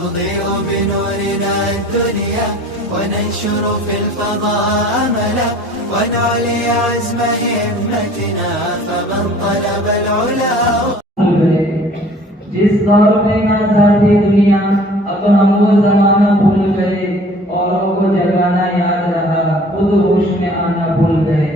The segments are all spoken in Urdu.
نضيء بنورنا الدنيا وننشر في الفضاء أملا ونعلي عزم همتنا فمن طلب العلا. جس دور میں نہ ذاتی دنیا اب ہم وہ زمانہ بھول گئے، اوروں کو جگانا یاد رہا، خود ہوش میں آنا بھول گئے.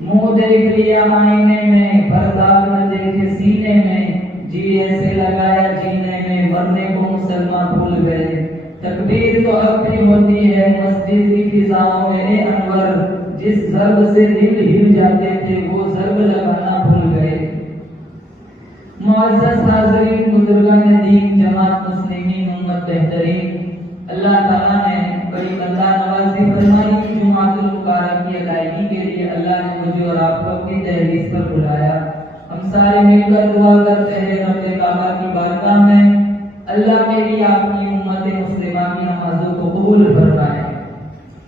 منہ دیکھ لیا آئینے میں، پردار نہ دیکھے سینے میں، جی ایسے لگایا جینے میں، مرنے کو مسلمان بھول گئے. تکبیر تو اب بھی ہوتی ہے مسجد کی فضاؤں میں، اے انور جس ضرب سے دل ہل جاتے تھے وہ ضرب لگانا بھول گئے. معزز حاضرین، بزرگان دین، جماعت مسلمین، امت بہترین، اللہ تعالیٰ نے بڑی اللہ نوازی فرمائی. جمعۃ المبارک کی ادائیگی کے لیے اللہ نے مجھے اور آپ کو اپنی دہلیز پر بلایا. ہم سارے مل کر دعا کرتے ہیں رب کعبہ کی بارگاہ میں اللہ میری آپ کی امت مسلمہ کی نمازوں کو قبول فرمائے.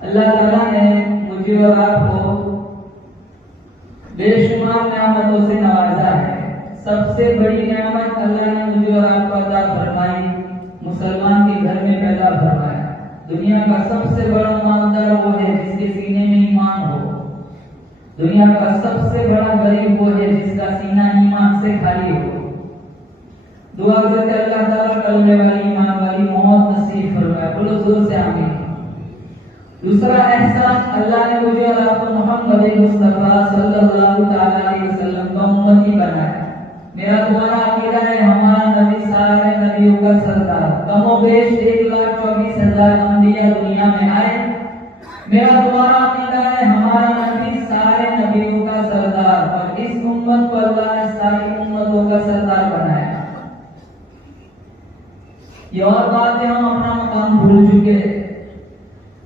اللہ تعالیٰ نے مجھے اور آپ کو بے شمار نعمتوں سے نوازا ہے. سب سے بڑی نعمت اللہ نے مجھے اور آپ کو عطا فرمائی، مسلمان کے گھر میں پیدا فرمایا. دنیا کا سب سے بڑا مالدار وہ ہے جس کے سینے میں ایمان ہو. دنیا کا سب سے بڑا غریب وہ ہے جس کا سینہ ایمان سے خالی ہو. دعا کرتے اللہ تعالیٰ کلمے والی ایمان والی موت نصیب فرمائے. بولو زور سے آمین. دوسرا احسان، اللہ نے مجھے اور آپ کو محمد مصطفیٰ صلی اللہ علیہ وسلم کا امتی بنایا. میرا تمہارا عقیدہ ہے ہمارا نبی سارے نبیوں کا سردار، کم و بیش 1,24,000 انبیاء دنیا میں آئے. میرا تمہارا عقیدہ ہے ہمارا نبی سارے نبیوں کا سردار، اور اس امت کو اللہ نے ساری امتوں کا سردار بنایا. یہ اور بات ہے ہم اپنا مقام بھول چکے.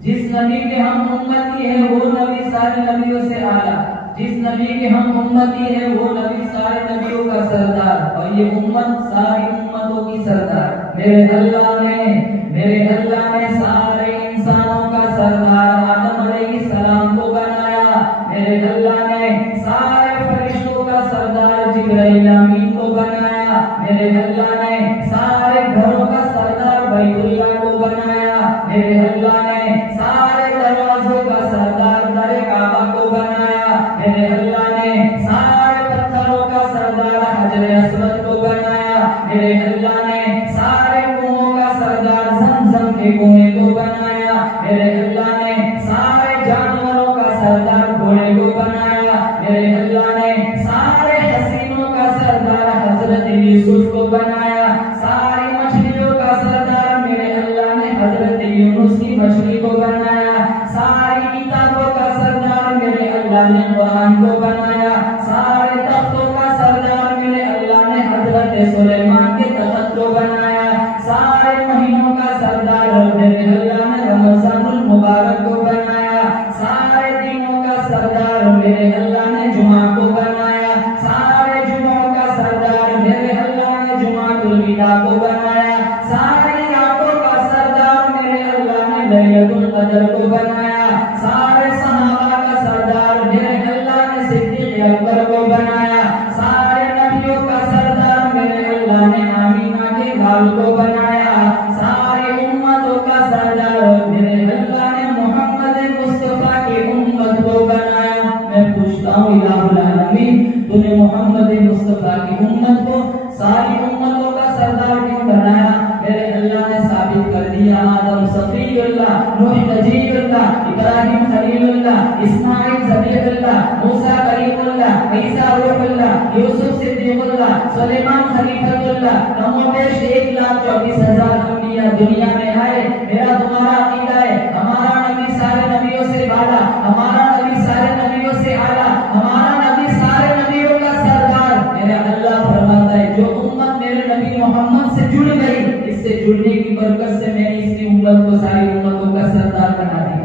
جس نبی کے ہم امتی ہیں وہ نبی سارے نبیوں سے اعلیٰ. جس نبی کے ہم امتی ہیں وہ نبی سارے نبیوں کا سردار، اور یہ امت ساری امتوں کی سردار. میرے اللہ نے سارے انسانوں کا سردار آدم علیہ السلام کو بنایا. میرے اللہ نے سارے فرشتوں کا سردار جبرائیل امین کو بنایا. میرے اللہ نے سارے گھروں کا سردار بیت اللہ کو بنایا. میرے اللہ نے سارے دروازوں کا سردار در کعبہ کو بنایا. میرے اللہ نے سارے پتھروں کا سردار حجر اسود کو بنایا. میرے اللہ نے سارے کنویں کا سردار زمزم کے کنویں کو بنایا. میرے اللہ نے سارے جانوروں کا سردار گھوڑے کو بنایا. میرے اللہ نے سارے حسینوں کا سردار حضرت یوسف کو بنایا. ساری مچھلیوں کا سردار میرے اللہ نے حضرت یونس کی مچھلی کو بنایا. ساری کتابوں کا سردار میرے اللہ نے قرآن کو بنایا. سارے تختوں کا سردار میرے اللہ نے حضرت سلیمان کے تخت کو بنایا. سارے مہینوں کا سردار میرے اللہ نے رمضان المبارک کو بنایا. سارے دنوں کا سردار میرے اللہ نے جمعہ کو بنایا. سارے جمعوں کا سردار میرے اللہ نے جمعۃ الوداع کو بنایا. ساری راتوں کا سردار میرے اللہ نے لیلۃ القدر کو بنایا. سارے صحابہ کا سردار میرے اللہ نے صدیق اکبر کو بنایا. سارے نبیوں کا سردار میرے اللہ نے آمینہ کے لال کو بنایا. ساری امتوں کا سردار میرے اللہ نے محمد مصطفیٰ کی امت کو بنایا. میں پوچھتا ہوں الہ العالمین تو نے محمد مصطفیٰ کی امت کو ساری امتوں کا سردار کیوں بنایا؟ میرے اللہ نے ثابت کر دیا آدم صفی اللہ، نوح نجی اللہ، ابراہیم خلیل اللہ، اسماعیل ذبیح اللہ، موسیٰ کریم اللہ، عیسیٰ روح اللہ، یوسف صدیق اللہ، سلیمان خلیفۃ اللہ. کم و بیش 1,24,000 انبیاء دنیا میں آئے. میرا تمہارا عقیدہ ہے ہمارا نبی سارے نبیوں سے بالا، ہمارا نبی سارے نبیوں سے اعلیٰ، ہمارا نبی سارے نبیوں کا سردار. میرا اللہ فرماتا ہے جو امت میرے نبی محمد سے جڑ گئی، اس سے جڑنے کی برکت سے میں نے اس کی امت کو ساری امتوں کا سردار بنا دیا.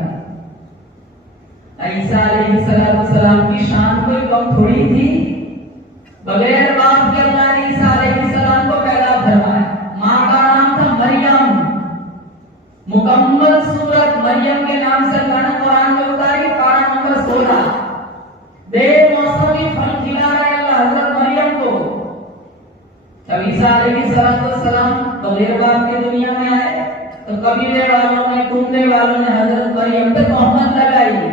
عیسیٰ علیہ السلام کی شان کوئی کم تھوڑی تھی. بغیر باپ کے اللہ نے عیسیٰ علیہ السلام کو پیدا فرمایا. ماں کا نام تھا مریم. مکمل صورت مریم کے نام سے اللہ نے قرآن میں اتاری، پارہ نمبر 16. بے موسمی پھل کھلا رہے اللہ حضرت مریم کو. جب عیسیٰ علیہ السلام بغیر باپ کے دنیا میں آئے قبیلے والوں نے کنبے والوں نے حضرت مریم پہ تہمت لگائی،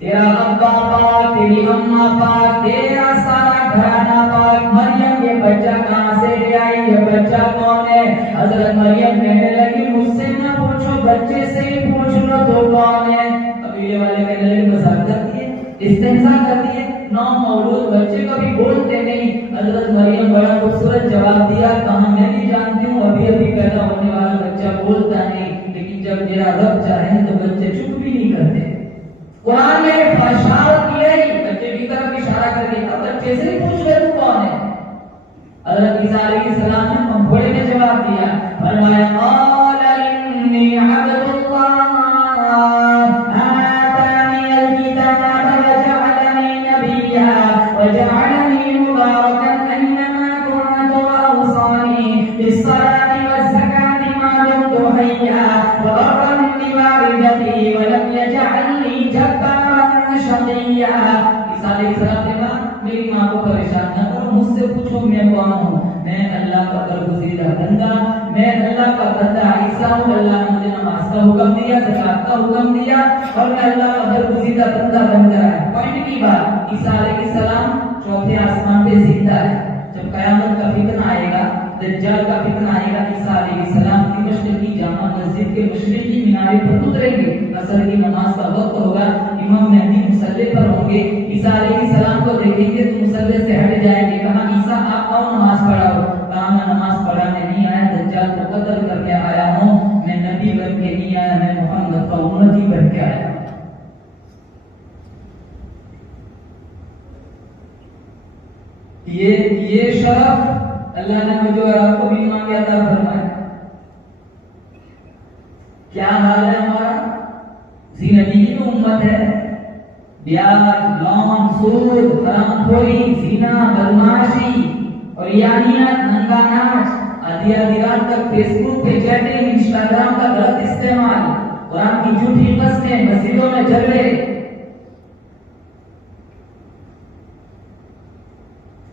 تیرا ابا پاک، تیری اماں پاک، تیرا سارا گھرانہ پاک، مریم یہ بچہ کہاں سے لے آئی، یہ بچہ کون ہے؟ حضرت مریم کہنے لگی مجھ سے نہ پوچھو، بچے سے ہی پوچھ لو تو کون ہے؟ قبیلے والے کہنے لگے مذاق کرتی ہے، استہزاء کرتی ہے، نو مولود بچے کبھی بولتے نہیں۔ حضرت مریم بڑا خوبصورت جواب دیا، کہاں میں بھی جانتی ہوں ابھی ابھی پیدا ہونے والا بچہ بولتا نہیں، لیکن جب میرا رب چاہے تو بچے چپ بھی نہیں کرتے۔ قرآن میں اشارہ کیا ہے، بچے کی طرف اشارہ کر دیا، بچے سے پوچھ لے تو کون ہے؟ حضرت عیسیٰ علیہ السلام نے پنگھوڑے میں جواب دیا، فرمایا قال انی عبد اللہ آتانی الکتاب وجعلنی نبیا وجعلنی مبارکا اینما کنت واوصانی بالصلاة والزکاة ما دمت حیا وبرا بوالدتی ولم یجعلنی جبارا شقیا۔ عیسیٰ علیہ السلام نے کہا میری ماں کو پریشان نہ کرو، مجھ سے پوچھو میں کون ہوں، میں اللہ کا برگزیدہ بندہ، میں اللہ کا بندہ عیسیٰ ہوں، اللہ نے مجھے نماز کا حکم دیا، زکات کا حکم دیا اور میں اللہ کا برگزیدہ بندہ بن گیا ہے۔ پوائنٹ کی بات، عیسیٰ علیہ السلام چوتھے آسمان پہ زندہ ہے، جب قیامت کا فتنہ آئے گا، دجال کا فتنہ آئے گا، عیسیٰ علیہ السلام کی مشرقی جامع مسجد کے مشرقی مینارے پر اتریں گے، عصر کی نماز کا وقت ہوگا، امام مہدی مصلی پر ہوں گے، عیسیٰ علیہ السلام کو دیکھیں گے تو مصلی سے ہٹ جائیں گے، کہا عیسیٰ آپ آؤ نماز پڑھاؤ، کہا میں نماز پڑھانے نہیں آیا، دجال کو قتل کر کے آیا ہوں، میں نبی بن کے نہیں آیا، میں محمد کا امتی بن کے آیا ہوں۔ یہ شرف اللہ نے مجھے اور آپ کو بھی مانگا عطا فرمایا۔ کیا حال ہے ہمارا؟ زینتی کی امت ہے، بیاج، لون، سود، حرام خوری، زنا، بدماشی اور یانیات، ننگا ناچ، آدھی آدھی رات تک فیس بک پہ چیٹنگ، انسٹاگرام کا غلط استعمال، قرآن کی جھوٹی قسمیں، مسجدوں میں جھگڑے۔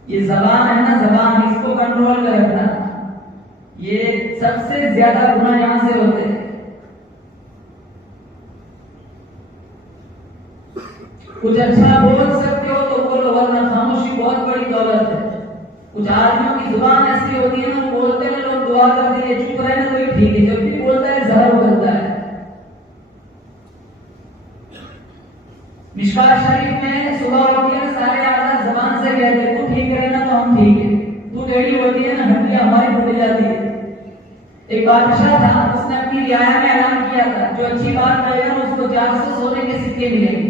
یہ زبان ہے نا، زبان اس کو کنٹرول کر رکھنا، یہ سب سے زیادہ گناہ یہاں سے ہوتے ہیں۔ کچھ اچھا بول سکتے ہو تو بولو، ورنہ خاموشی بہت بڑی دولت ہے۔ کچھ آدمیوں کی زبان ایسی ہوتی ہے نا، بولتے ہیں لوگ دعا کرتے ہیں، چپ رہے نا تو یہ ٹھیک ہے، جب بھی بولتا ہے زہر بولتا ہے۔ مشکوٰۃ شریف میں صبح ہوتی ہے، سارے آدمی زبان سے کہتے تو ٹھیک ہے نا تو ہم ٹھیک ہے، تو ٹیڑھی ہوتی ہے نا ہڈیاں ہماری ٹوٹ جاتی ہے۔ ایک بادشاہ تھا، اس نے اپنی رعایا میں اعلان کیا تھا جو اچھی بات کرے گا اس کو 400 سونے کے سکے ملیں گے۔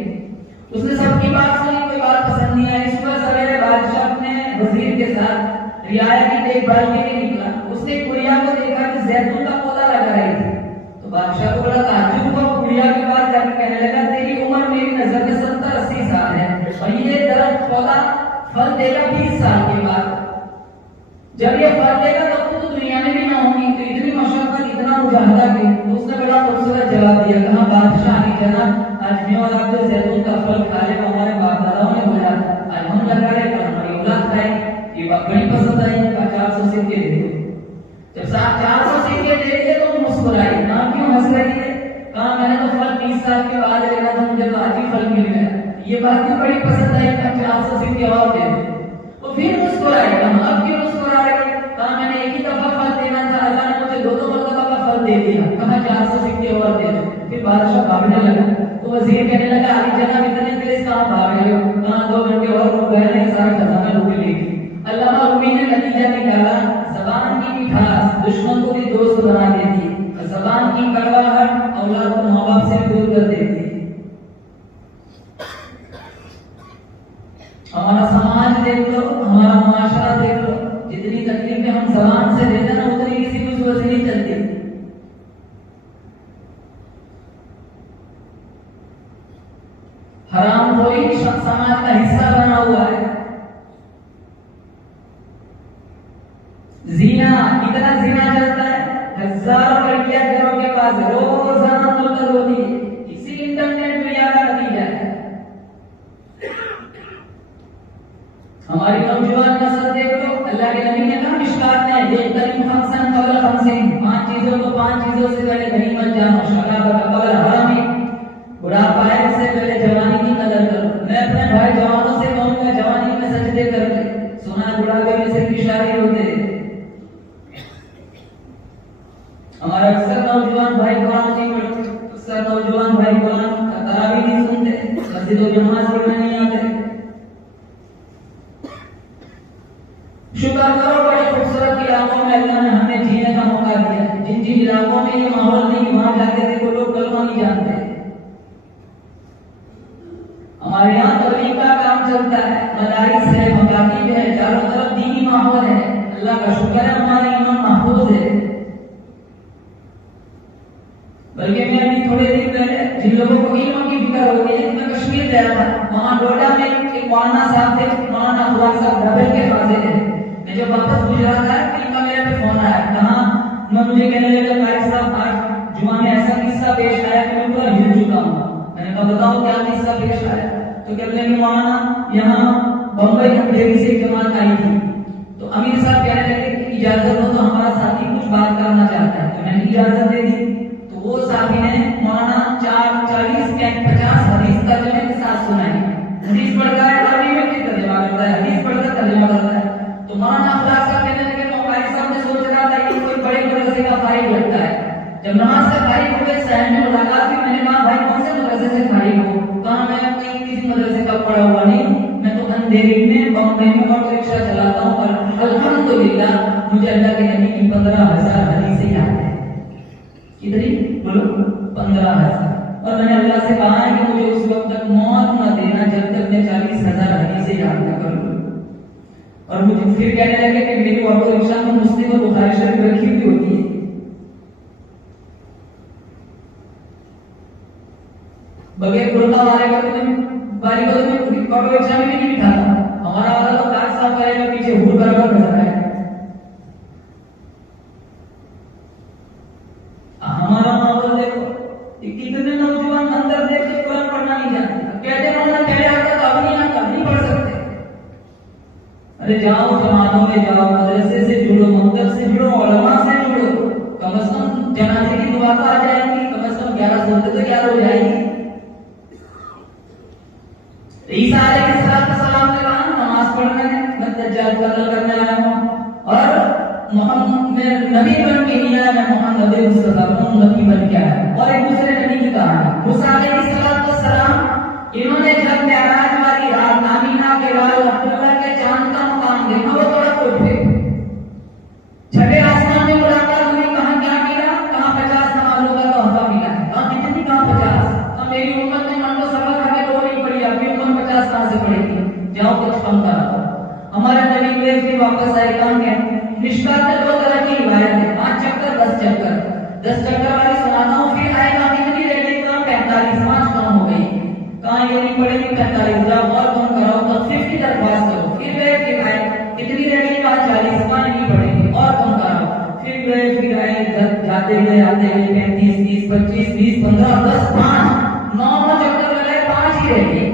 اس نے سب کی بات سنی، کوئی بات پسند نہیں آئی۔ صبح سویرے بادشاہ اپنے وزیر کے ساتھ رعایا کی دیکھ بھال کے لیے نکلا۔ اس نے گڑیا کو دیکھا کہ زیتون کا پودا لگا رہی تھی، تو بادشاہ کو بڑا تعجب ہوا، گڑیا کے پاس جا کے کہنے لگا تیری عمر میری نظر میں 70-80 سال ہے اور یہ درخت پودا پھل دے گا 20 سال کے بعد، جب یہ پھل دے گا تب تو دنیا میں بھی نہ ہوگی، تو اتنی مشقت اتنا مجاہدہ کی۔ اس نے بڑا خوبصورت جواب دیا، کہا بادشاہ کی جناب آج میں اور آپ جو زیتون کا پھل کھا لے ہمارے باپ داداؤں نے بولا آج ہم لگا رہے کل ہماری اولاد کھائے، یہ بات بڑی پسند آئی، 400 سکے دے دو۔ جب 400 سکے دے دیے تو مسکرائی، نام کیوں ہنس رہی ہے؟ کہا میں نے تو پھل 20 سال کے بعد لینا تھا، مجھے تو آج ہی پھل مل گیا، یہ بات بھی بڑی پسند آئی، 400 سکے اور دے دو۔ تو پھر مسکرائے، کہا اب کیوں مسکرا رہے؟ کہا میں نے ایک ہی دفعہ پھل دینا تھا، اللہ نے مجھے 2 مرتبہ کا پھل دے دیا، کہا 400 سکے اور دے دو۔ پھر بادشاہ بھاگنے لگا، تو وزیر کہنے لگا علی جناب اتنے تیز کہاں بھاگ رہے ہو؟ کہاں 2 گھنٹے اور رک گئے نہیں، سارا خزانہ لوٹ لے گی۔ علامہ رومی نے نتیجہ نکالا، زبان کی مٹھاس دشمن کو بھی دوست بنا دیتی، زبان کی کڑواہٹ اولاد کو ماں باپ سے دور کر دیتی۔ ہمارا سماج دیکھ لو، ہمارا معاشرہ دیکھ لو، جتنی تکلیفیں ہم زبان سے دیتے نا اتنی کسی کو صورت سے نہیں چلتی۔ حرام خوری سماج کا حصہ بنا ہوا ہے۔ زنا، کتنا زنا چلتا ہے، ہزاروں لڑکیاں گھروں کے پاس روزانہ مرتد ہوتی ہے، اسی انٹرنیٹ میڈیا کا نتیجہ ہے۔ ہماری نوجوان نسل دیکھ لو، اللہ کے نبی نے کہا مشکات میں یہ تریم خمسن قبل خمسین، 5 چیزوں کو 5 چیزوں سے پہلے غنیمت جانو، شباب قبل حرامی، بڑھاپا آنے سے پہلے جوانی کی قدر کرو۔ میں اپنے بھائی جوانوں سے کہوں گا جوانی میں سجدے کر لے، سنا بڑھاپے میں صرف اشارے ہوتے ہیں۔ ہمارا اکثر نوجوان بھائی قرآن نہیں پڑھتے، اکثر نوجوان بھائی قرآن تراویح نہیں سنتے، مسجد و جماعت پڑھنے نہیں آتے۔ شکر کرو بڑے خوبصورت علاقوں میں اللہ نے ہمیں جینے کا موقع دیا، جن جن علاقوں میں یہ ماحول نہیں وہاں جاتے تھے وہ لوگ کلمہ نہیں جانتے۔ ہمارے یہاں تبلیغ کا کام چلتا ہے، مدارس ہے، مکاتب ہے، چاروں طرف دینی ماحول ہے، اللہ کا شکر ہے ہمارا ایمان محفوظ ہے۔ بلکہ میں ابھی تھوڑے دن پہلے جن لوگوں کو علم کی فکر ہوتی ہے، میں کشمیر گیا تھا، وہاں ڈوڈا میں ایک مولانا صاحب تھے، مولانا خدا صاحب ڈبل کے حاضر تھے۔ میں جب واپس گزرا تھا ان کا میرے پہ فون آیا، کہاں میں مجھے کہنے لگا قاری صاحب آج جمعہ میں ایسا قصہ پیش آیا کہ میں پورا ہل چکا ہوں۔ میں نے کہا بتاؤ کیا قصہ پیش آیا؟ تو کہنے لگے مولانا یہاں بمبئی دہلی سے ایک جماعت آئی تھی، تو امیر صاحب کہنے لگے کہ اجازت ہو تو ہمارا ساتھی کچھ بات کرنا چاہتا ہے، تو میں نے اجازت دے دی۔ تو وہ صاحب نے مولانا 40-50 حدیث ترجمے کے ساتھ سنائی، حدیث پڑھتا ہے عربی میں بھی ترجمہ کرتا ہے، حدیث پڑھتا ہے ترجمہ کرتا ہے۔ تو مولانا خدا صاحب کہنے لگے قاری صاحب نے سوچ رہا تھا کہ کوئی بڑے مدرسے کا فارغ لگتا ہے۔ جب نماز سے فارغ ہوئے صحن میں ملاقات ہوئی، میں نے کہا بھائی کون سے مدرسے سے فارغ ہو؟ کہا میں کسی مدرسے کا پڑھا ہوا نہیں، میں تو اندھیری میں بمبئی میں آٹو رکشا چلاتا ہوں، اور الحمدللہ مجھے اللہ کے نبی کی 15,000 حدیثیں یاد ہیں۔ کتنی بولو؟ 15,000۔ اور میں نے اللہ سے کہا ہے کہ مجھے اس وقت تک موت نہ دینا جب تک میں 40,000 حدیثیں یاد نہ کر لوں۔ اور مجھے پھر کہنے لگے کہ میری آٹو رکشا میں مسلم اور بخاری شریف رکھی ہوئی ہوتی ہے۔ بغیر برقع والے کو باری کو آٹو رکشا میں نہیں بٹھاتا، ہمارا والا تو کاج صاف کرے گا پیچھے ہور برابر نظر آئے۔ ہمارا ماحول دیکھو، کتنے نوجوان اندر دیکھ کے قرآن پڑھنا نہیں جانتے، کہتے ہیں مولانا کہہ رہا تھا تو ابھی نہیں پڑھ سکتے۔ ارے جاؤ جماعتوں میں جاؤ، مدرسے سے جڑو، مکتب سے جڑو، علماء سے جڑو، کم از کم جنازے کی دعا تو آ جائے گی، کم از کم 11 سنتے تو 11 ہو جائے گی۔ عیسیٰ علیہ السلام نے کہا نماز پڑھنا ہے، میں دجال قتل کرنے آیا ہوں، اور محمد میں نبی بن کے نہیں آیا، میں محمد مصطفیٰ نبی بن کے آیا۔ اور ایک دوسرے نبی کی کہانی، موسیٰ علیہ السلام انہوں نے جب معراج والی رات آمینہ کے والد عبداللہ کے چاند کا مقام دیکھا، وہ تھوڑا اٹھے، چھٹے آسمان میں ملاقات ہوئی، کہاں کیا ملا؟ کہاں 50 نمازوں کا تحفہ ملا ہے۔ کہاں کتنی؟ کہاں 50؟ میری امت نے منڈو سبق ہمیں دو نہیں پڑھی، اپنی امت 50 کہاں سے پڑھے گی؟ جاؤ کچھ کم کرا۔ ہمارے نبی کے پھر واپس آئے، کہاں گئے؟ مشکات میں 2 طرح کی روایت ہے، 5 چکر 10 چکر، 10 چکر والی سناتا ہوں، پھر آئے گا کتنی رہ گئی؟ 45، 5 کم ہو گئی۔ کہاں یہ نہیں پڑے گی 45، جاؤ اور کم کراؤ، تخفیف کی درخواست کرو۔ پھر گئے، پھر آئے، کتنی رہ گئی؟ 40، 5 نہیں پڑے گی، اور کم کراؤ۔ پھر گئے، پھر آئے، جاتے گئے آتے گئے، 35، 30، 25، 20، 15، 10، 5، 9 چکر لگائے، 5 ہی رہ گئی۔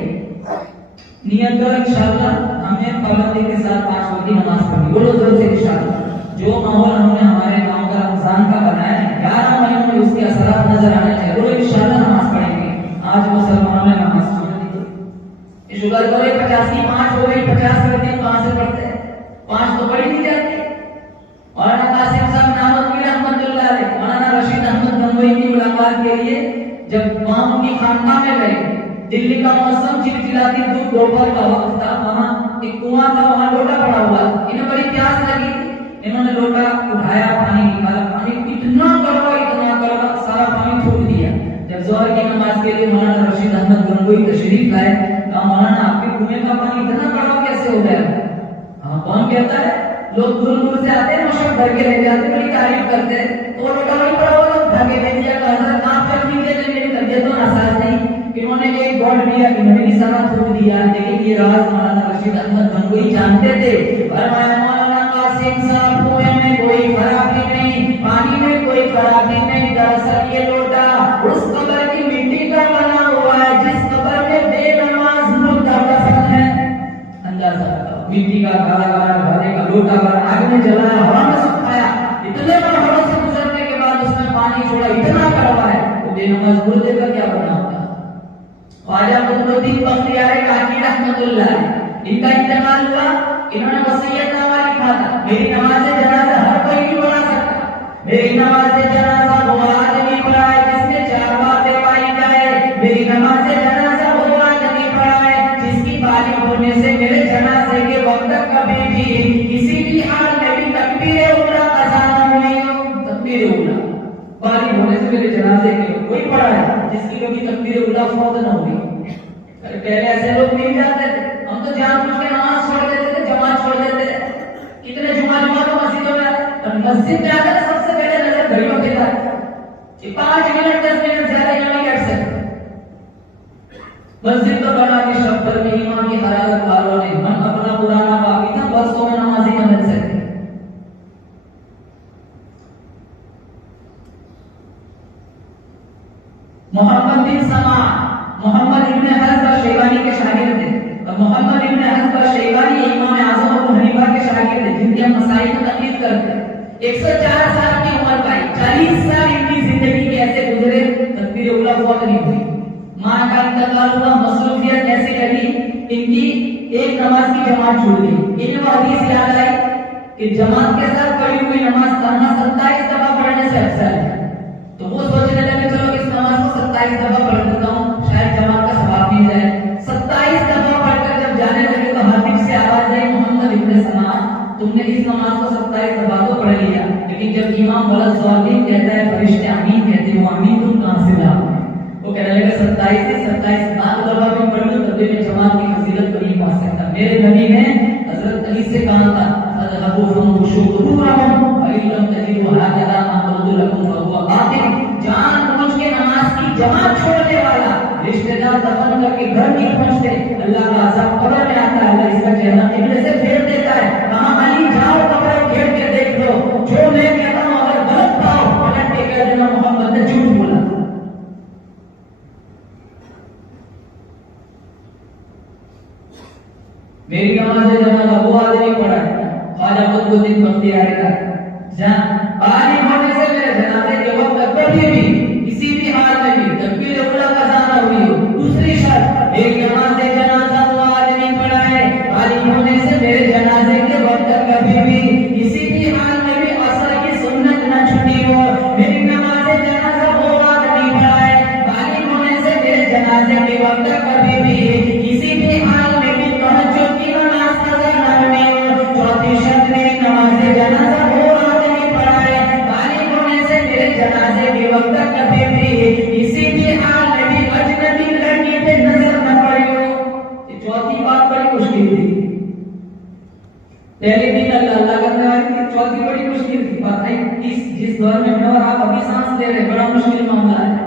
نیت کرو انشاءاللہ ہم نے پابندی کے ساتھ 5 وقت کی نماز پڑھی، بولو ضرور سے انشاءاللہ۔ جو ماحول ہم نے ہمارے گاؤں کا رمضان کا بنایا ہے، 11 مہینوں میں اس کے اثرات نظر آنے چاہیے، بولو انشاءاللہ نماز پڑھیں گے۔ آج مسلمانوں نے نماز چھوڑ دی، شکر کرو 50 کی 5 ہو گئی، 50 کرتے ہیں، 5 سے پڑھتے ہیں، 5 تو پڑھی نہیں جاتی۔ مولانا قاسم صاحب نامت میر رحمۃ اللہ علیہ، مولانا رشید احمد گنگوئی کی ملاقات کے لیے جب وہاں ان کی خانقاہ میں گئے، دلی کا موسم چلچلاتی دھوپ، دوپہر کا وقت تھا، وہاں ایک کنواں تھا، وہاں لوٹا پڑا ہوا، انہیں بڑی پیاس لگی، انہوں نے لوٹا اٹھایا، پانی نکالا، پانی اتنا کڑوا سارا پانی تھوک دیا۔ جب ظہر کی نماز کے لیے مولانا رشید احمد گنگوئی تشریف لائے، کہا مولانا آپ کے کنویں کا پانی اتنا کڑوا کیسے ہو گیا؟ ہاں کون کہتا ہے؟ لوگ دور دور سے آتے ہیں، مشک بھر کے لے جاتے، بڑی تعریف کرتے ہیں، تو لوٹا وہی پڑا ہوا لوگ بھر کے لے دیا، کہا آپ جب نہیں لیتے میری طبیعت تو ناساز نہیں۔ انہوں نے ایک گوٹ دیا، انہوں نے سارا تھوک دیا، لیکن یہ راز مولانا رشید احمد گنگوئی جانتے تھے۔ فرمایا مولانا قاسم صاحب کنویں میں کوئی خرابی نہیں، پانی میں کوئی خرابی نہیں، دراصل یہ لوٹا اس قبر کی مٹی کا بنا ہوا ہے جس قبر میں بے نماز مردہ دفن ہے۔ اندازہ مٹی کا کالا کالا بھرے کا لوٹا بھر آگ میں جلایا، ہوا میں سکھایا، اتنے بڑے ہوا سے گزرنے کے بعد اس میں پانی چھوڑا، اتنا کڑوا ہے، تو بے نماز مردے کا کیا بنا ہوتا؟ خواجہ قطب الدین بختیار کاکی رحمۃ اللہ ان کا انتقال ہوا، انہوں نے وصیت نامہ لکھا تھا، میری نماز جنازہ ہر کوئی نہیں پڑھا سکتا، میری نماز جنازہ وہ آدمی پڑھائے جس میں 4 باتیں پائی جائے، میری نماز جنازہ وہ آدمی پڑھائے جس کی بالغ ہونے سے میرے جنازے کے وقت تک کبھی بھی کسی بھی حال میں بھی تکبیر اولیٰ قضا نہ ہوئی ہو۔ تکبیر اولیٰ بالغ ہونے سے میرے جنازے کے کوئی پڑھا ہے جس کی کبھی تکبیر اولیٰ فوت نہ ہوئی۔ پہلے ایسے لوگ مل جاتے تھے، ہم تو جان بوجھ کے نماز چھوڑ دیتے تھے، جماعت چھوڑ دیتے تھے، کتنے جمعہ تو مسجدوں میں، اور مسجد میں آ کر سب سے پہلے نظر گھڑیوں پہ جاتی کہ 5 منٹ 10 منٹ زیادہ یہاں نہیں کر سکتے۔ مسجد تو بنا کے شبر میں امام کی حرارت والوں نے من اپنا پرانا باقی تھا، برسوں میں نمازی نہ بن سکتے۔ محمد بن سماع محمد ابن حنبل شیبانی کے شاگرد تھے، اور محمد ابن حنبل شیبانی امام اعظم ابو حنیفہ کے شاگرد تھے جن کے ہم مسائل کو تقلید کرتے ہیں۔ 104 سال کی عمر پائی، 40 سال ان کی زندگی کے ایسے گزرے، تکبیر اولیٰ فوت نہیں ہوئی۔ ماں کا انتقال ہوا، مصروفیت ایسی لگی ان کی ایک نماز کی جماعت چھوٹ گئی، انہیں وہ حدیث یاد آئی کہ جماعت کے ساتھ پڑھی ہوئی نماز پڑھنا 27 دفعہ پڑھنے سے افضل ہے، تو وہ سوچنے لگے چلو اس نماز کو 27 دفعہ پڑھ دیتا ہوں، شاید جماعت کا ثواب مل جائے۔ 27 دفعہ پڑھ کر جب جانے لگے تو حاطب سے آواز آئی، محمد ابن سماع تم نے اس نماز کو 27 دفعہ تو پڑھ لیا، لیکن جب امام ولد ظالم کہتا ہے فرشتے آمین کہتے ہو، آمین تم کہاں سے لاؤ؟ وہ کہنے لگا 27 سے 27 دفعہ بھی پڑھ لوں تب بھی میں جماعت کی فضیلت کو نہیں پا سکتا۔ میرے نبی نے حضرت علی سے کہا تھا اذهبوا فانبشوا قبورهم فإن لم تجدوا هكذا أمرت لكم فهو باطل۔ جان بوجھ کے نماز کی جماعت چھوڑنے والا، رشتہ دار دفن کر کے گھر نہیں پہنچتے، اللہ کا عذاب قبر میں آتا ہے، اللہ اس کا چہرہ قبلے سے پھیر دیتا ہے۔ کہاں علی جاؤ قبر پھیر کے دیکھ لو، جو میں کہتا ہوں اگر غلط پاؤ پلٹ کے کہہ دینا محمد نے جھوٹ بولا۔ میری نماز جنازہ وہ آدمی پڑھا خواجہ قطب الدین بختیار کا، جہاں بالغ ہونے سے میرے جنازے کے وقت کبھی بھی کسی بھی حال میں بھی تکبیر اولیٰ قضا نہ ہوئی ہو۔ دوسری شرط، میری نماز جنازہ وہ آدمی پڑھا ہے بالغ ہونے سے میرے جنازے کے وقت کبھی بھی کسی بھی حال میں بھی عصر کی سنت نہ چھوٹی ہو۔ میری نماز جنازہ وہ آدمی پڑھا ہے بالغ ہونے سے میرے جنازے کے وقت کبھی بھی کسی بھی حال میں بھی تہجد کی نماز قضا نہ ہوئی ہو۔ چوتھی شرط، میری نماز جنازہ وہ آدمی پڑھا ہے بالغ ہونے سے میرے جنازے کے وقت کبھی بھی کسی بھی حال میں بھی اجنبی لڑکی پہ نظر نہ پڑی ہو۔ یہ چوتھی بات بڑی مشکل تھی، پہلی دن اللہ کرنے والی تھی، چوتھی بڑی مشکل تھی۔ پتہ ہے جس دور میں میں اور آپ ابھی سانس لے رہے، بڑا مشکل معاملہ ہے۔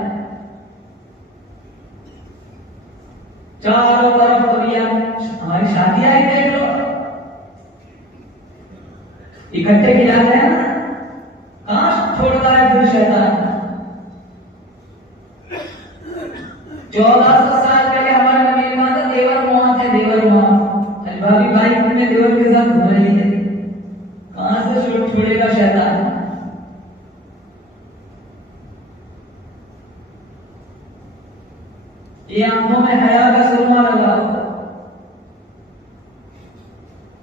چاروں طرف ہماری شادی آئی دیکھ لو، اکٹھے کیا جاتے ہیں نا، کہاں چھوڑتا ہے پھر شیطان۔ 1400 سال پہلے ہمارے نبی نے کہا تھا دیور موت ہے، دیور موت۔ بھابھی بھائی اپنے دیور کے ساتھ گھوم رہی ہے، کہاں سے چھوڑے گا شیطان۔ یہ آنکھوں میں حیا کا سرما لگا،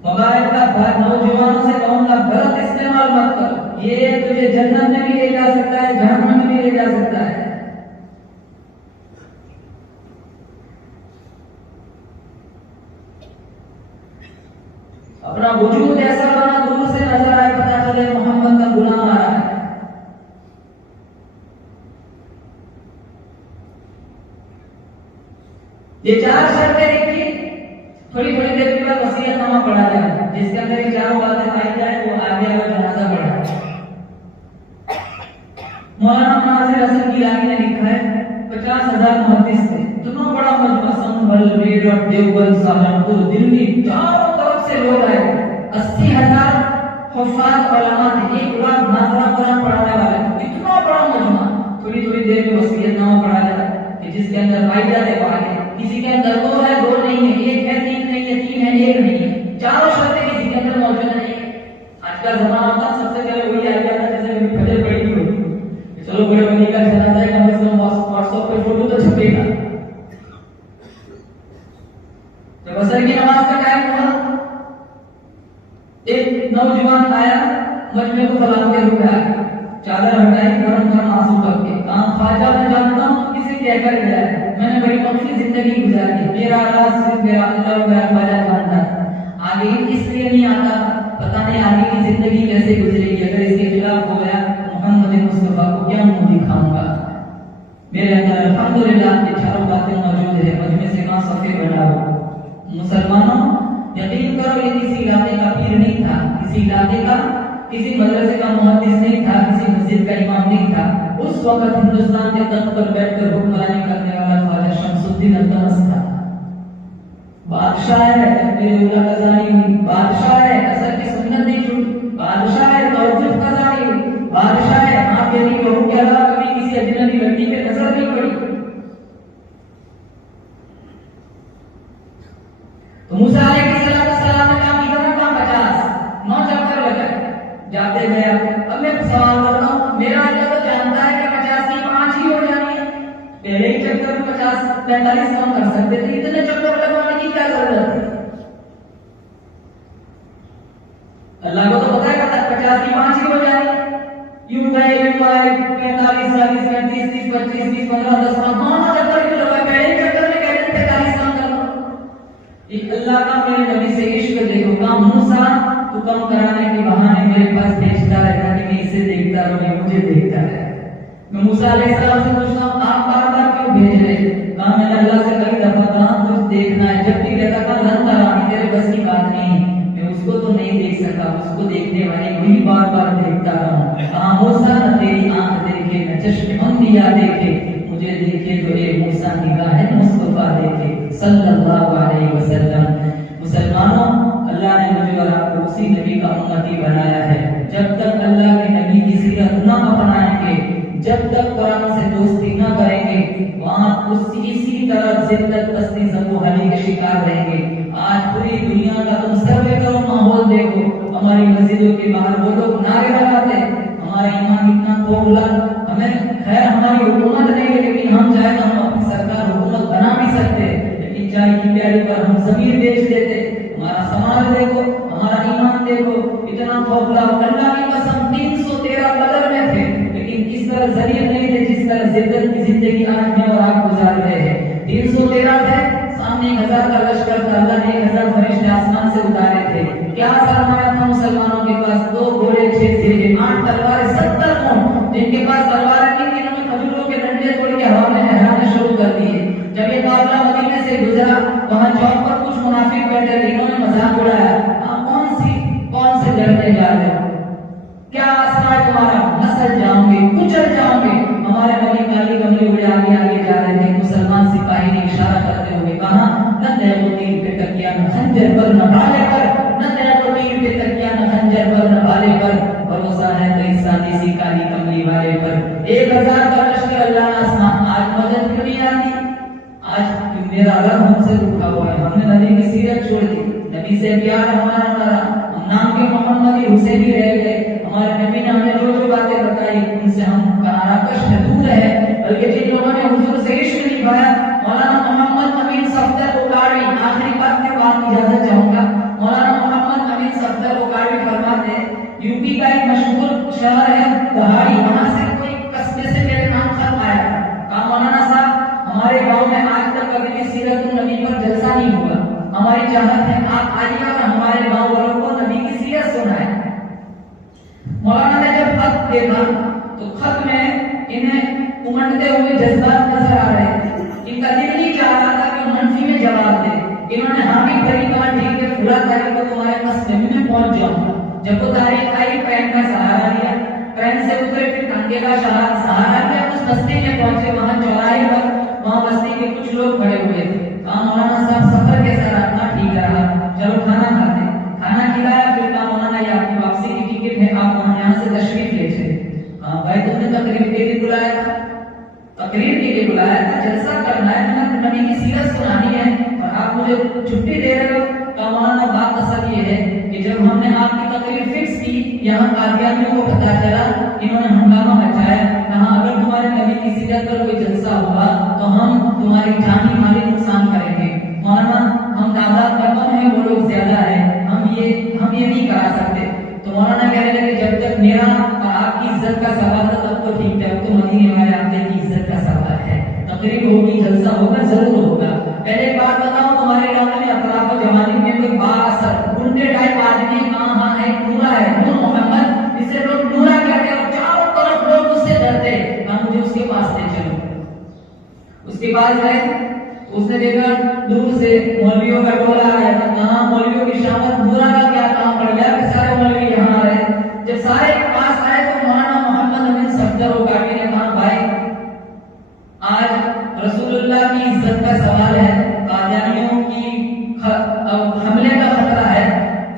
موبائل کا نوجوانوں سے کہوں گا غلط استعمال مت کر، یہ تجھے جنت میں بھی لے جا سکتا ہے، جہنم میں بھی لے جا سکتا ہے۔ اپنا وجود ایسا بنا دور سے نظر آئے پتا چلے محمد کا غلام آ رہا ہے۔ یہ 4 شرطیں لکھی، تھوڑی تھوڑی دیر کے بعد وصیت نامہ پڑھا جائے جس کے اندر یہ 4 باتیں پائی جائے وہ آگے اگر جنازہ پڑھا۔ مولانا ناصر حسن گیلانی نے لکھا ہے 50,000 محدث تھے، اتنا بڑا مجمع سنبھل، میرٹھ، دیوبند، سہارنپور، دلی، چاروں طرف سے لوگ آئے، 80,000 حفاظ علماء تھے، 1 لاکھ ناظرہ قرآن پڑھانے والے، اتنا بڑا مجمع۔ تھوڑی تھوڑی دیر میں وصیت نامہ پڑھا جائے کہ جس کے اندر پائی جاتے وہ آگے، کسی کے اندر 2 ہے 2 نہیں ہے، 1 ہے 3 نہیں ہے، 3 ہے 1 نہیں ہے، چاروں شرطیں کسی کے اندر موجود نہیں ہے۔ آج کا زمانہ تھا سب سے پہلے وہی آ گیا تھا جیسے کبھی فجر پڑی نہیں ہوتی، چلو بڑے بڑی کا جنازہ ہے کم از کم واٹس ایپ پہ فوٹو تو چھپے گا. جب عصر کی نماز کا ٹائم ہوا، ایک نوجوان آیا مجمع کو سلام کے روپ میں، چادر ہٹائی، گرم گرم آنسو کر کے، خواجہ میں جانتا ہوں کسی کہہ کر گیا ہے، میں نے بڑی مخفی زندگی گزاری، میرا راز صرف میرا اللہ و میرا خواجہ جانتا ہے. آگے اس لیے نہیں آتا، پتہ نہیں آگے کی زندگی کیسے گزرے گی، اگر اس کے خلاف ہو گیا محمد مصطفیٰ کو کیا منہ دکھاؤں گا. میرے اندر الحمدللہ یہ چاروں باتیں موجود ہے. مجمع سے ماں صفے بناؤ. مسلمانوں یقین کرو یہ کسی علاقے کا پیر نہیں تھا، کسی علاقے کا، کسی مدرسے کا محدث نہیں تھا، کسی مسجد کا امام نہیں تھا. اس وقت ہندوستان کے تخت پر بیٹھ کر حکمرانی کرنے والا خواجہ شمس الدین الطمس تھا. بادشاہ ہے، میرے اللہ قزانی ہوئی، بادشاہ ہے، اثر کی سنت نہیں چھوٹی، بادشاہ ہے، توجہ قزانی ہوئی، بادشاہ ہے، آپ تیری بہو کے علاوہ کبھی کسی اجنبی لڑکی پہ نظر نہیں پڑی. تو موسیٰ علیہ السلام نے کام کیا تھا 50 چکر لگائے جاتے گئے. اب میں سوال کرتا ہوں، میرا اللہ تو جانتا ہے کہ 50 کی 5 ہی ہو جانی ہے، پہلے ہی چکر میں 50-45 کام کر سکتے تھے، اتنے چکر لگوانے کی کیا ضرورت ہے؟ اللہ کو تو پتا ہے 50 کی 5 ہی ہو جانی ہے. یوں گئے 45 40 35 30 25 30 15 10 15 چکر کیوں لگائے؟ پہلے ہی چکر میں کہتے ہیں 45 کام کرنا. ایک اللہ کا میرے نبی سے عشق دیکھو، کام موسیٰ تو کم کرانے کے بہانے میرے پاس بھیجتا رہتا کہ میں اسے دیکھتا رہوں، یہ مجھے دیکھتا ہے. میں موسیٰ علیہ السلام سے پوچھتا ہوں آپ بار بار کیوں بھیج رہے؟ کہا میں نے اللہ سے کئی دفعہ کہا کچھ دیکھنا ہے، جب بھی کہتا تھا لن ترانی، تیرے بس کی بات نہیں، میں اس کو تو نہیں دیکھ سکا، اس کو دیکھنے والے وہی بار بار دیکھتا رہا. کہا موسیٰ نہ تیری آنکھ دیکھے نہ چشم انبیاء دیکھے، مجھے دیکھے تو اے موسیٰ نگاہ مصطفیٰ دیکھے صلی اللہ علیہ وسلم. مسلمانوں اللہ نے مجھے اور آپ کو اسی نبی کا امتی بنایا ہے. جب تک اللہ کے نبی کی سیرت نہ اپنائیں گے، جب تک قرآن سے دوستی نہ کریں گے، وہاں اسی طرح ذلت پستی زبو حلی کے شکار رہیں گے. آج پوری دنیا کا تم سروے کرو، ماحول دیکھو، ہماری مسجدوں کے باہر وہ لوگ نعرے لگاتے ہیں ہمارا ایمان اتنا کھوکھلا، ہمیں خیر ہماری حکومت نہیں ہے لیکن ہم چاہے تو ہم اپنی سرکار حکومت بنا بھی سکتے، لیکن چائے کی پیالی پر ہم زمین بیچ دیتے. ہمارا سماج دیکھو، ہمارا ایمان دیکھو، اتنا کھوکھلا. اللہ کی قسم 313 بدر میں تھے لیکن اس طرح ذریعہ نہیں تھے جس طرح ذلت کی زندگی آج میں اور آپ گزار رہے ہیں. 313 تھے، سامنے 1000 کا لشکر تھا، اللہ نے 1000 فرشتے آسمان سے اتارے تھے. کیا سرمایہ تھا مسلمانوں کے پاس؟ 2 گھوڑے 6 تیرے 8 تلواریں 70 اونٹ. جن کے پاس تلواریں تھیں انہوں نے کھجوروں کے ڈنڈے توڑ کے ہوا میں لہرانے شروع کر دیے. جب یہ قافلہ مدینے سے گزرا وہاں چوک پر کچھ منافق بیٹھے تھے، انہوں نے مذاق اڑایا، کون سے ڈرتے جا رہے ہو؟ کیا آسرا ہے تمہارا؟ نسل جاؤں گے، کچل جاؤں گے. ہمارے نبی کالی کملی اڑے آگے آگے جا رہے تھے. مسلمان سپاہی نے اشارہ کرتے ہوئے کہا نہ دے وہ تیر پہ تکیا نہ خنجر پر نہ بھالے پر، نہ دے وہ تیر پہ تکیا نہ خنجر پر نہ بھالے پر، بھروسہ ہے تو اس سادی سی کالی کملی والے پر. 1000 کا لشکر اللہ نے آسمان. آج مدد کیوں نہیں آتی؟ آج میرا رب ہم سے رکھا ہوا ہے، ہم نے نبی کی سیرت چھوڑ دی، نبی سے پیار ہمارا ہم نام کے محمدی حسینی رہ گئے. ہمارے نبی نے ہمیں جو باتیں بتائی ان سے ہم کنارہ کش دور ہے. بلکہ جن لوگوں نے حضور سے عشق نبھایا، مولانا محمد امین صفدر اکاڑوی، آخری بات میں بات کی اجازت چاہوں گا. مولانا محمد امین صفدر اکاڑوی فرماتے ہیں یو پی کا ایک مشہور شہر ہے دہاڑی، وہاں سے کوئی قصبے سے میرے نام خط آیا. کہا مولانا صاحب ہمارے گاؤں میں آج تک کبھی بھی سیرت النبی پر جلسہ نہیں ہوا، ہماری چاہت ہے آپ آئیے اور ہمارے گاؤں والوں کو نبی کی سیرت سنائیں. مولانا نے جب خط دیکھا تو خط میں انہیں امنڈتے ہوئے جذبات نظر آ رہے تھے. ان کا دل نہیں چاہ رہا تھا کہ منفی میں جواب دے. انہوں نے حامی بھری کہا ٹھیک ہے فلاں تاریخ کو تمہارے قصبے میں پہنچ جاؤں گا. جب وہ تاریخ آئی ٹرین کا سہارا لیا، ٹرین سے اترے، پھر ٹانگے کا سہارا لیا، اس بستی میں پہنچے. وہاں چوراہے پر وہاں بستی کے کچھ لوگ کھڑے ہوئے تھے. کہا مولانا صاحب سفر کیسا رہا؟ ٹھیک رہا، چلو کھانا کھاتے. کھانا کھلایا، پھر کہا مولانا یہ آپ کی واپسی کی ٹکٹ ہے، آپ وہاں یہاں سے تشریف لے چلے. کہا بھائی تم نے تقریر کے لیے بلایا تھا، تقریر کے لیے بلایا تھا، جلسہ کرنا ہے، تمہیں نبی کی سیرت سنانی ہے اور آپ مجھے چھٹی دے رہے ہو. کہا مولانا بات اصل یہ ہے کہ کہ جب ہم نے آپ کی تقریر فکس کی، یہاں قادیانیوں کو پتہ چلا، انہوں نے ہنگامہ مچایا، کہا اگر تمہارے نبی کی سیرت پر کوئی جلسہ ہوا تو ہم تمہاری جانی مالی نقصان کریں گے۔ مولانا ہم تعداد میں کم ہیں، وہ لوگ زیادہ ہیں، ہم یہ نہیں کرا سکتے۔ تو مولانا کہہ رہے کہ جب تک میرا اور آپ کی عزت کا سوال تھا تب تو ٹھیک ہے، اب تو مدینے والے عقیدے کی عزت کا سوال ہے، تقریب ہوگی، جلسہ ہوگا، ضرور ہوگا۔ پہلے ایک بات بتاؤں، تمہارے علاقے میں اطراف و جوانی میں کوئی با اثر گنڈے ٹائپ آدمی کہاں ہے؟ نورا ہے، نور محمد، اسے لوگ نورا کہتے ہیں اور چاروں طرف لوگ اس سے ڈرتے، ہم مجھے اس کے پاس لے چلو۔ اس کے پاس گئے، اس نے دیکھا دور سے مولویوں کا ٹولہ آیا تھا، کہاں مولویوں کی شامت، نورا کا کیا کام پڑ گیا کہ سارے مولوی یہاں آ رہے۔ جب سارے پاس آئے تو مولانا محمد امین صفدر ہو کر نے کہا بھائی آج رسول اللہ کی عزت کا سوال ہے، قادیانیوں کی حملے کا خطرہ ہے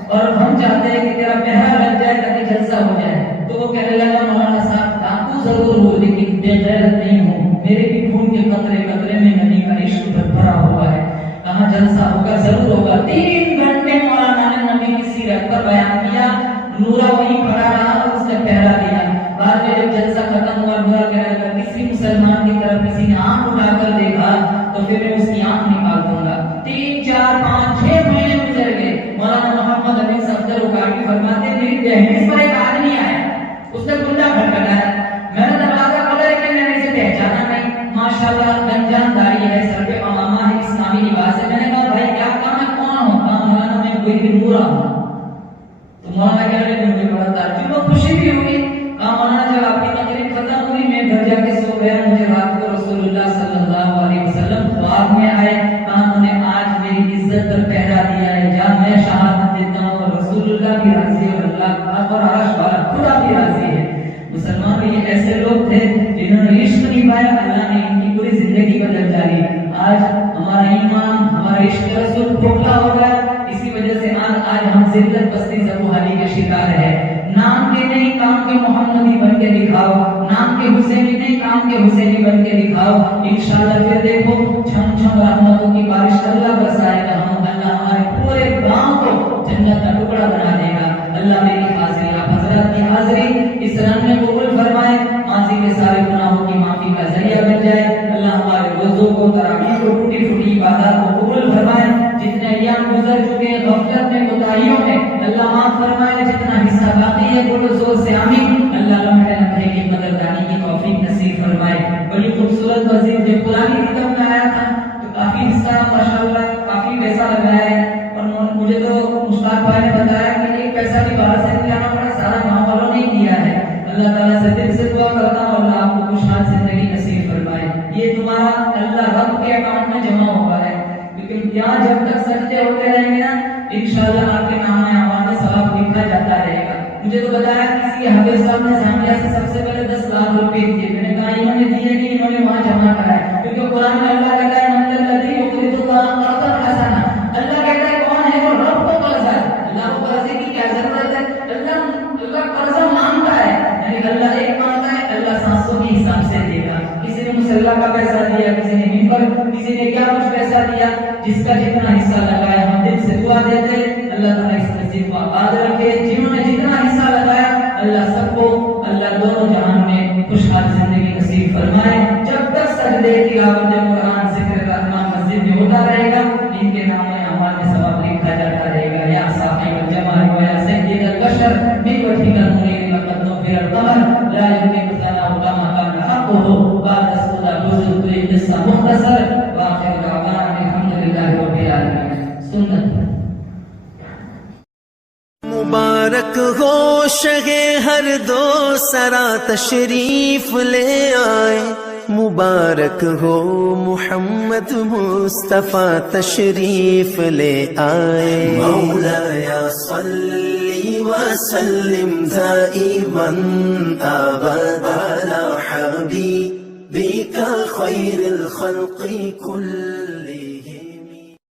اور ہم چاہتے ہیں کہ تیرا پہرا لگ جائے تاکہ جلسہ ہو جائے۔ تو وہ کہنے لگا مولانا صاحب ڈاکو ضرور ہو لیکن بے غیرت نہیں ہوں، میرے بھی خون کے قطرے قطرے میں نبی کا عشق بھرا ہوا ہے، کہاں جلسہ ہوگا، ضرور ہوگا۔ 3 گھنٹے مولانا نے نبی کی سیرت پر بیان کیا، نورا وہیں کھڑا رہا اور اس نے پہرا دیا۔ بعد میں جب جلسہ ختم ہوا، نورا کہنے لگا کسی مسلمان کی طرف کسی نے آنکھ اٹھا کر دیکھا تو پھر میں اس کی آنکھ نکال دوں گا۔ 3 4 5 6 مہینے گزر گئے۔ مولانا محمد امین صفدر اکاڑی فرماتے ہیں میری دہلیز پر ایک آدمی آیا، اس نے کنڈا کھٹکھٹایا، میں نے دروازہ کھولا لیکن میں نے اسے پہچانا نہیں، ماشاءاللہ گنجان داڑھی ہے، سر پہ عمامہ ہے، اسلامی لباس ہے۔ میں نے کہا بھائی کیا کام ہے، کون ہو؟ کہا مولانا میں کوئی بھی نورا ہوں۔ تو مولانا کہہ رہے مجھے بڑا تعجب اور خوشی بھی ہوئی۔ کہا مولانا جب آپ کی تقریر ختم ہوئی میں گھر جا کے سو گیا، مجھے رات کو رسول اللہ صلی اللہ علیہ وسلم خواب میں آئے، کہا انہوں نے آج میری عزت پر پہرا دیا ہے، جب میں شہادت دیتا ہوں اور رسول اللہ بھی راضی اور اللہ اور عرش والا خدا بھی راضی ہے۔ مسلمان یہ ایسے لوگ تھے جنہوں نے عشق نہیں پایا، اللہ نے ان کی پوری زندگی بدل ڈالی۔ آج ہمارا ایمان، ہمارا عشق رسول کھوکھلا ہو گیا، اسی وجہ سے آج ہم ذلت پستی زبوحالی کے شکار ہیں۔ نام کے نہیں کام کے محمدی بن کے دکھاؤ، نام کے حسینی نہیں کام کے حسینی بن کے دکھاؤ، انشاءاللہ پھر دیکھو چھم چھم رحمتوں کی بارش اللہ برسائے گا، اللہ ہمارے پورے گاؤں کو جنت کا ٹکڑا بنا دے گا۔ اللہ میری حاضری، آپ حضرات کی حاضری اس رنگ میں قبول فرمائے، ماضی کے سارے گناہوں کی معافی کا ذریعہ بن جائے۔ اللہ ہمارے روزوں کو، تراویح کو، ٹوٹی پھوٹی عبادات کو قبول فرمائے۔ جتنے ایام گزر چکے ہیں غفلت میں، کوتاہیوں میں، اللہ معاف فرمائے۔ جتنا حصہ باقی ہے بولو زور سے آمین۔ اللہ لمحے لمحے کی قدردانی کی توفیق نصیب فرمائے۔ بڑی خوبصورت مسجد جب قرآن کی کتاب میں آیا تھا تو کافی حصہ ماشاءاللہ کافی پیسہ لگایا ہے، اور مجھے تو مشتاق بھائی نے بتایا کہ ایک پیسہ بھی باہر سے نہیں لانا پڑا، سارا گاؤں والوں نے دیا ہے۔ اللہ تعالیٰ سے دل سے دعا کرتا ہوں اللہ آپ کو خوشحال زندگی نصیب فرمائے۔ یہ تمہارا اللہ رب کے اکاؤنٹ میں جمع ہوا ہے، لیکن یہاں جب تک سجدے ہوتے رہیں گے نا انشاءاللہ آپ کے نام میں اعمال میں ثواب لکھا جاتا رہے گا۔ مجھے تو بتایا کسی حافظ صاحب نے زامبیا سے سب سے پہلے 10 لاکھ روپے دیے، میں نے کہا انہوں نے دیے نہیں، انہوں نے وہاں جمع کرایا، کیونکہ قرآن میں اللہ کہتا ہے من الذی یقرض اللہ قرضا حسنا، اللہ کہتا ہے کون ہے وہ رب کو قرض ہے، اللہ کو قرضے کی کیا ضرورت ہے، اللہ قرضہ مانگتا ہے، یعنی اللہ ایک مانگتا ہے، اللہ 700 کے حساب سے دے گا۔ کسی نے مصلی کا پیسہ دیا، کسی نے منبر، کسی نے کیا کچھ پیسہ دیا، جس کا جتنا حصہ لگایا ہم دل سے دعا دیتے اللہ تعالیٰ اس مسجد کو آباد رکھے، جنہوں نے جتنا حصہ لگایا اللہ سب کو اللہ دونوں جہان میں خوشحال زندگی نصیب فرمائے۔ جب تک سجدے تلاوت قرآن ذکر رحمان مسجد میں ہوتا رہے گا ان کے نام میں اعمال میں ثواب لکھا جاتا رہے گا۔ یا صاحب الجمال و یا سید البشر بوجهك المنير لقد نور القمر لا يمكن ثناء كما كان حقه بعد الصلاة والسلام قصة مختصر واخر دعوانا الحمد لله رب العالمين۔ سنت مبارک ہو شہ ہر دو سرا تشریف لے آئے، مبارک ہو محمد مصطفیٰ تشریف لے آئے۔ مولایا صلی وسلم دائما ابدا علی حبیبک خیر الخلق کلهم۔